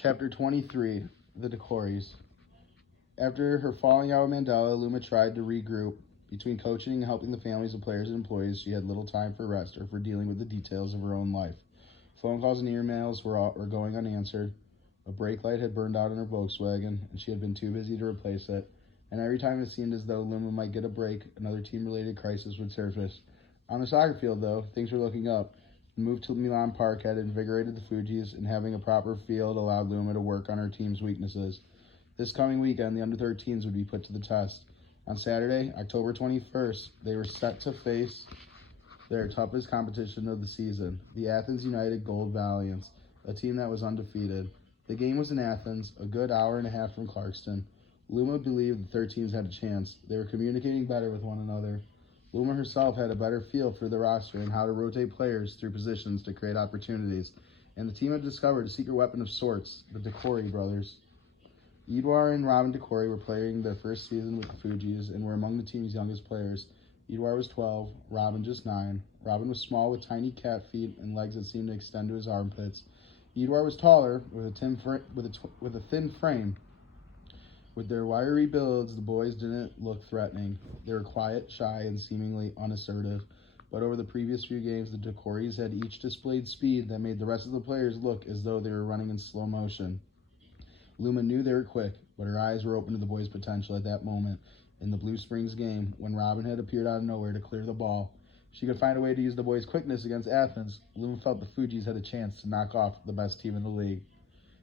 Chapter 23, The Decories. After her falling out with Mandela, Luma tried to regroup. Between coaching and helping the families of players and employees, she had little time for rest or for dealing with the details of her own life. Phone calls and emails were going unanswered. A brake light had burned out in her Volkswagen, and she had been too busy to replace it. And every time it seemed as though Luma might get a break, another team-related crisis would surface. On the soccer field, though, things were looking up. The move to Milan Park had invigorated the Fujis, and having a proper field allowed Luma to work on her team's weaknesses. This coming weekend, the under-13s would be put to the test. On Saturday, October 21st, they were set to face their toughest competition of the season, the Athens United Gold Valiants, a team that was undefeated. The game was in Athens, a good hour and a half from Clarkston. Luma believed the 13s had a chance. They were communicating better with one another. Luma herself had a better feel for the roster and how to rotate players through positions to create opportunities, and the team had discovered a secret weapon of sorts, the Decory brothers. Edouard and Robin Decory were playing their first season with the Fujis and were among the team's youngest players. Edouard was 12, Robin just 9. Robin was small with tiny cat feet and legs that seemed to extend to his armpits. Edouard was taller with a thin frame. With their wiry builds, the boys didn't look threatening. They were quiet, shy, and seemingly unassertive. But over the previous few games, the Decories had each displayed speed that made the rest of the players look as though they were running in slow motion. Luma knew they were quick, but her eyes were open to the boys' potential at that moment in the Blue Springs game when Robin had appeared out of nowhere to clear the ball. If she could find a way to use the boys' quickness against Athens, Luma felt the Fujis had a chance to knock off the best team in the league.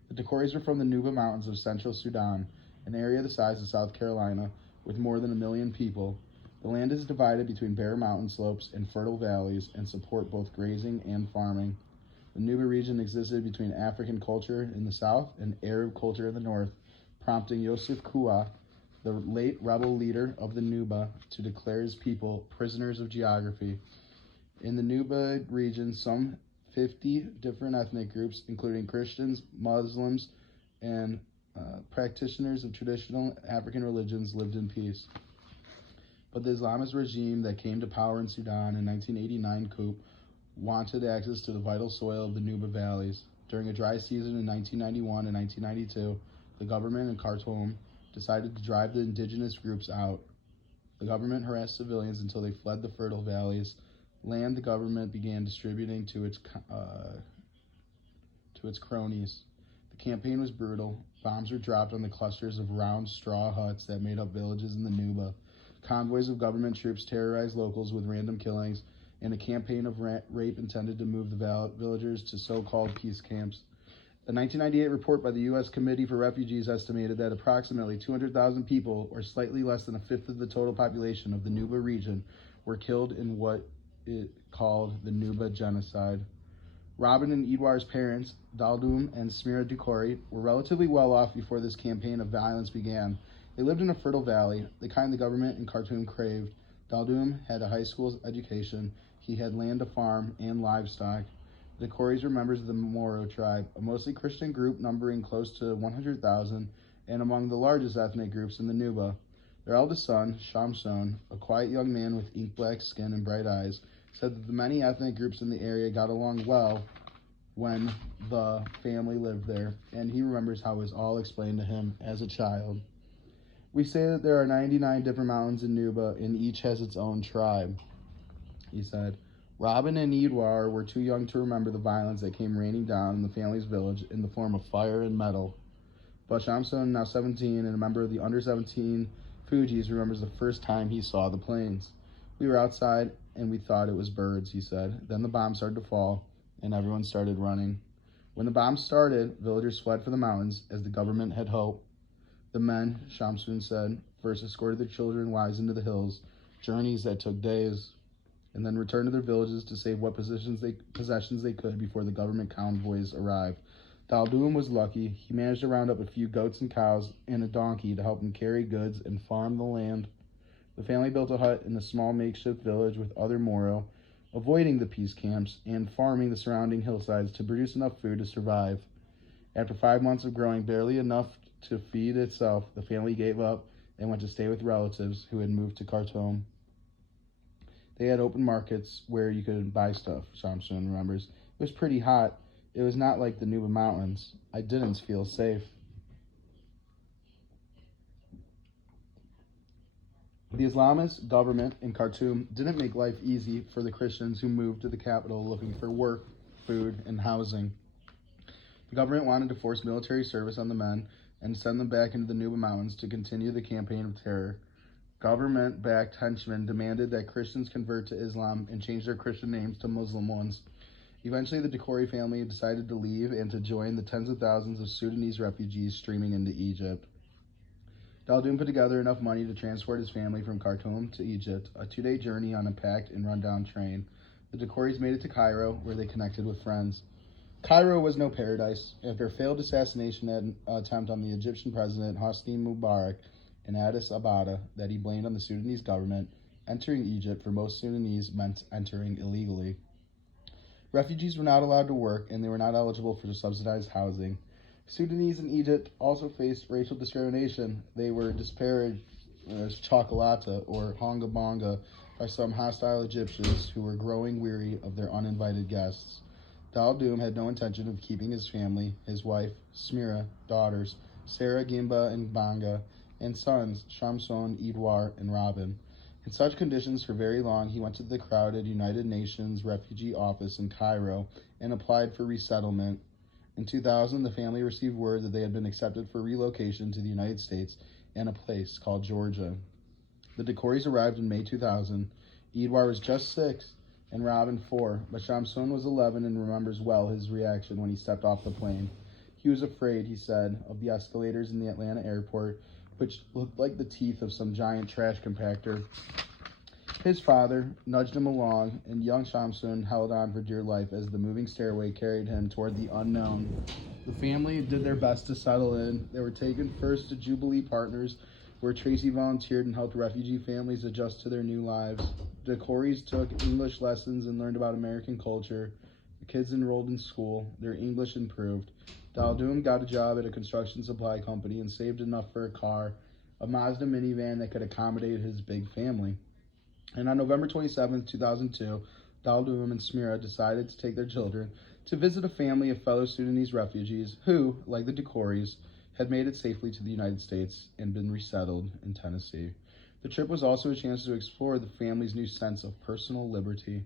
The Decories were from the Nuba Mountains of central Sudan, an area the size of South Carolina, with more than 1 million people. The land is divided between bare mountain slopes and fertile valleys and support both grazing and farming. The Nuba region existed between African culture in the south and Arab culture in the north, prompting Yosef Kua, the late rebel leader of the Nuba, to declare his people prisoners of geography. In the Nuba region, some 50 different ethnic groups, including Christians, Muslims, and practitioners of traditional African religions, lived in peace. But the Islamist regime that came to power in Sudan in 1989 coup wanted access to the vital soil of the Nuba valleys. During a dry season in 1991 and 1992, the government in Khartoum decided to drive the indigenous groups out. The government harassed civilians until they fled the fertile valleys. Land the government began distributing to its cronies. The campaign was brutal. Bombs were dropped on the clusters of round straw huts that made up villages in the Nuba. Convoys of government troops terrorized locals with random killings, and a campaign of rape intended to move the villagers to so-called peace camps. A 1998 report by the U.S. Committee for Refugees estimated that approximately 200,000 people, or slightly less than a fifth of the total population of the Nuba region, were killed in what it called the Nuba genocide. Robin and Edouard's parents, Daldoum and Smira Decory, were relatively well off before this campaign of violence began. They lived in a fertile valley, the kind the government in Khartoum craved. Daldoum had a high school education. He had land to farm and livestock. The Decories were members of the Moro tribe, a mostly Christian group numbering close to 100,000 and among the largest ethnic groups in the Nuba. Their eldest son, Shamson, a quiet young man with ink-black skin and bright eyes, said that the many ethnic groups in the area got along well when the family lived there, and he remembers how it was all explained to him as a child. We say that there are 99 different mountains in Nuba, and each has its own tribe, he said. Robin and Edouard were too young to remember the violence that came raining down in the family's village in the form of fire and metal. But Shamson, now 17 and a member of the under-17 Fujis, remembers the first time he saw the planes. We were outside, and we thought it was birds, he said. Then the bombs started to fall, and everyone started running. When the bombs started, villagers fled for the mountains, as the government had hoped. The men, Shamsun said, first escorted their children and wives into the hills, journeys that took days, and then returned to their villages to save what possessions they could before the government convoys arrived. Daldoum was lucky. He managed to round up a few goats and cows and a donkey to help him carry goods and farm the land. The family built a hut in a small makeshift village with other Moro, avoiding the peace camps and farming the surrounding hillsides to produce enough food to survive. After 5 months of growing barely enough to feed itself, the family gave up and went to stay with relatives who had moved to Khartoum. They had open markets where you could buy stuff, Shamsun remembers. It was pretty hot, It was not like the Nuba Mountains. I didn't feel safe. The Islamist government in Khartoum didn't make life easy for the Christians who moved to the capital looking for work, food, and housing. The government wanted to force military service on the men and send them back into the Nuba Mountains to continue the campaign of terror. Government-backed henchmen demanded that Christians convert to Islam and change their Christian names to Muslim ones. Eventually, the Decore family decided to leave and to join the tens of thousands of Sudanese refugees streaming into Egypt. Daldoum put together enough money to transport his family from Khartoum to Egypt, a 2-day journey on a packed and run-down train. The Decores made it to Cairo, where they connected with friends. Cairo was no paradise. After a failed assassination attempt on the Egyptian president Hosni Mubarak in Addis Ababa that he blamed on the Sudanese government, entering Egypt for most Sudanese meant entering illegally. Refugees were not allowed to work, and they were not eligible for subsidized housing. Sudanese in Egypt also faced racial discrimination. They were disparaged as chocolata or honga bonga by some hostile Egyptians who were growing weary of their uninvited guests. Daldoum had no intention of keeping his family, his wife, Smira, daughters, Sarah, Gimba, and Banga, and sons, Shamson, Edouard, and Robin. In such conditions for very long, he went to the crowded United Nations Refugee Office in Cairo and applied for resettlement. In 2000, the family received word that they had been accepted for relocation to the United States and a place called Georgia. The Decores arrived in May 2000. Edouard was just 6 and Robin 4, but Shamson was 11 and remembers well his reaction when he stepped off the plane. He was afraid, he said, of the escalators in the Atlanta airport, which looked like the teeth of some giant trash compactor. His father nudged him along, and young Shamsun held on for dear life as the moving stairway carried him toward the unknown. The family did their best to settle in. They were taken first to Jubilee Partners, where Tracy volunteered and helped refugee families adjust to their new lives. The Corys took English lessons and learned about American culture. The kids enrolled in school. Their English improved. Daldoum got a job at a construction supply company and saved enough for a car, a Mazda minivan that could accommodate his big family. And on November 27, 2002, Daldoum and Smira decided to take their children to visit a family of fellow Sudanese refugees who, like the Decores, had made it safely to the United States and been resettled in Tennessee. The trip was also a chance to explore the family's new sense of personal liberty.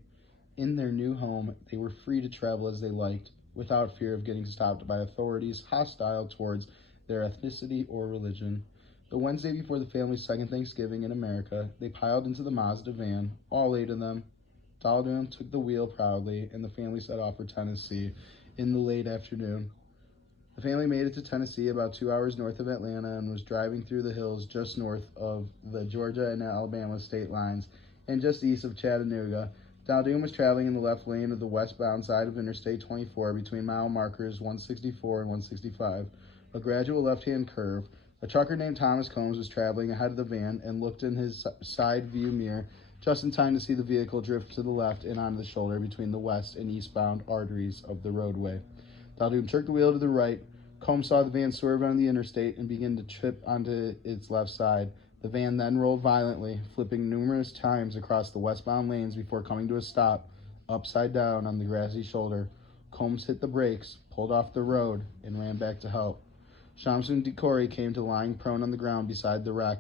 In their new home, they were free to travel as they liked, without fear of getting stopped by authorities hostile towards their ethnicity or religion. The Wednesday before the family's second Thanksgiving in America, they piled into the Mazda van, all 8 of them. Daldoum took the wheel proudly, and the family set off for Tennessee in the late afternoon. The family made it to Tennessee about 2 hours north of Atlanta and was driving through the hills just north of the Georgia and Alabama state lines and just east of Chattanooga. Daldoum was traveling in the left lane of the westbound side of Interstate 24 between mile markers 164 and 165, a gradual left-hand curve. A trucker named Thomas Combs was traveling ahead of the van and looked in his side view mirror just in time to see the vehicle drift to the left and onto the shoulder between the west and eastbound arteries of the roadway. Daldoum jerked the wheel to the right. Combs saw the van swerve onto the interstate and begin to trip onto its left side. The van then rolled violently, flipping numerous times across the westbound lanes before coming to a stop, upside down on the grassy shoulder. Combs hit the brakes, pulled off the road, and ran back to help. Shamsun Decore came to lying prone on the ground beside the wreck.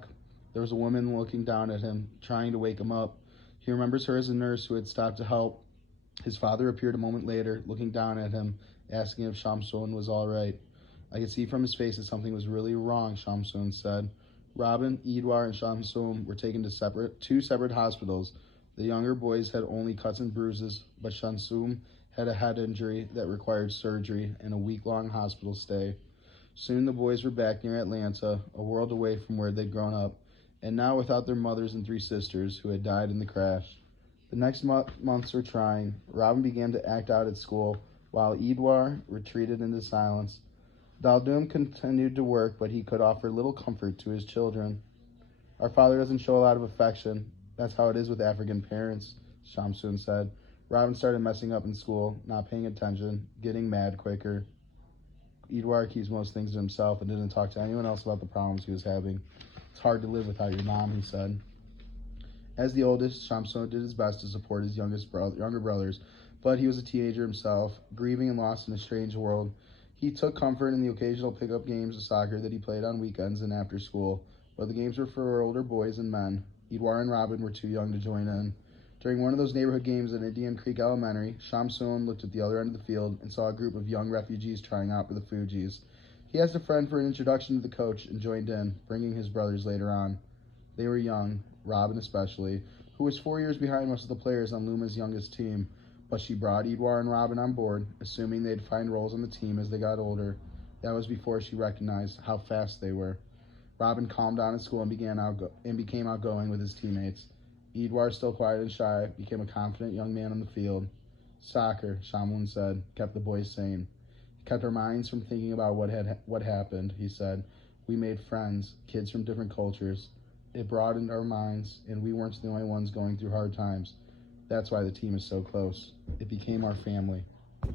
There was a woman looking down at him, trying to wake him up. He remembers her as a nurse who had stopped to help. His father appeared a moment later, looking down at him, asking if Shamsun was all right. I could see from his face that something was really wrong, Shamsun said. Robin, Edouard, and Shamsun were taken to two separate hospitals. The younger boys had only cuts and bruises, but Shamsun had a head injury that required surgery and a week-long hospital stay. Soon the boys were back near Atlanta, a world away from where they'd grown up, and now without their mothers and 3 sisters who had died in the crash. The next months were trying. Robin began to act out at school, while Edouard retreated into silence. Daldoum continued to work, but he could offer little comfort to his children. Our father doesn't show a lot of affection. That's how it is with African parents, Shamsun said. Robin started messing up in school, not paying attention, getting mad quicker. Edouard keeps most things to himself and didn't talk to anyone else about the problems he was having. It's hard to live without your mom, he said. As the oldest, Shamsun did his best to support his younger brothers, but he was a teenager himself, grieving and lost in a strange world. He took comfort in the occasional pickup games of soccer that he played on weekends and after school, but the games were for older boys and men. Edouard and Robin were too young to join in. During one of those neighborhood games at Indian Creek Elementary, Shamsun looked at the other end of the field and saw a group of young refugees trying out for the Fugees. He asked a friend for an introduction to the coach and joined in, bringing his brothers later on. They were young, Robin especially, who was 4 years behind most of the players on Luma's youngest team, but she brought Edouard and Robin on board, assuming they'd find roles on the team as they got older. That was before she recognized how fast they were. Robin calmed down in school and became outgoing with his teammates. Edouard, still quiet and shy, became a confident young man on the field. Soccer, Shamun said, kept the boys sane. It kept our minds from thinking about what happened, he said. We made friends, kids from different cultures. It broadened our minds, and we weren't the only ones going through hard times. That's why the team is so close. It became our family.